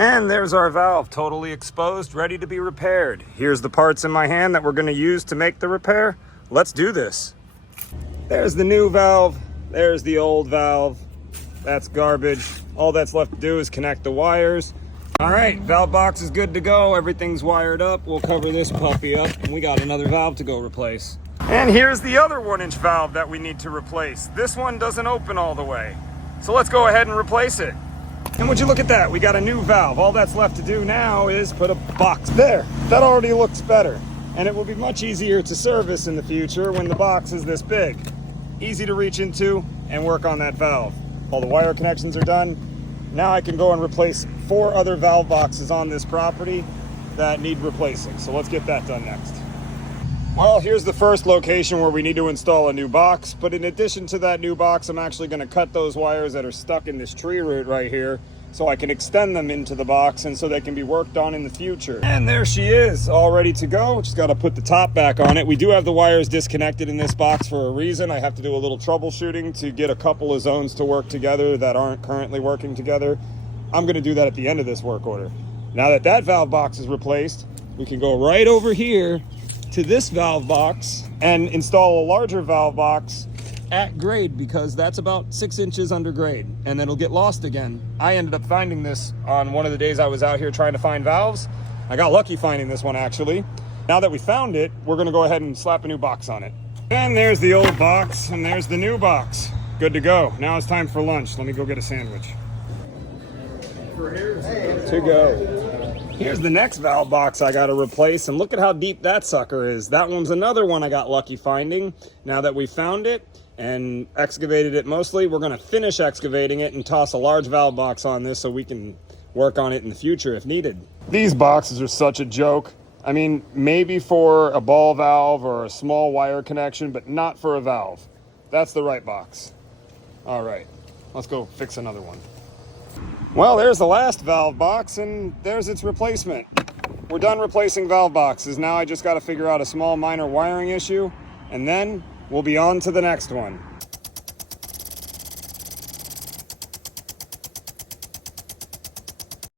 And there's our valve, totally exposed, ready to be repaired. Here's the parts in my hand that we're going to use to make the repair. Let's do this. There's the new valve. There's the old valve. That's garbage. All that's left to do is connect the wires. All right, valve box is good to go. Everything's wired up. We'll cover this puppy up, and we got another valve to go replace. And here's the other 1-inch valve that we need to replace. This one doesn't open all the way. So let's go ahead and replace it. And would you look at that? We got a new valve. All that's left to do now is put a box there. That already looks better. And it will be much easier to service in the future when the box is this big. Easy to reach into and work on that valve. All the wire connections are done. Now I can go and replace 4 other valve boxes on this property that need replacing. So let's get that done next. Well, here's the first location where we need to install a new box. But in addition to that new box, I'm actually going to cut those wires that are stuck in this tree root right here so I can extend them into the box and so they can be worked on in the future. And there she is, all ready to go. Just got to put the top back on it. We do have the wires disconnected in this box for a reason. I have to do a little troubleshooting to get a couple of zones to work together that aren't currently working together. I'm going to do that at the end of this work order. Now that that valve box is replaced, we can go right over here to this valve box and install a larger valve box at grade, because that's about 6 inches under grade, and then it'll get lost again. I ended up finding this on one of the days I was out here trying to find valves. I got lucky finding this one, actually. Now that we found it, we're gonna go ahead and slap a new box on it. And there's the old box, and there's the new box. Good to go. Now it's time for lunch. Let me go get a sandwich. To go. Here's the next valve box I got to replace, and look at how deep that sucker is. That one's another one I got lucky finding. Now that we found it and excavated it mostly, we're going to finish excavating it and toss a large valve box on this so we can work on it in the future if needed. These boxes are such a joke. I mean, maybe for a ball valve or a small wire connection, but not for a valve. That's the right box. All right, let's go fix another one. Well, there's the last valve box, and there's its replacement. We're done replacing valve boxes. Now I just got to figure out a small minor wiring issue, and then we'll be on to the next one.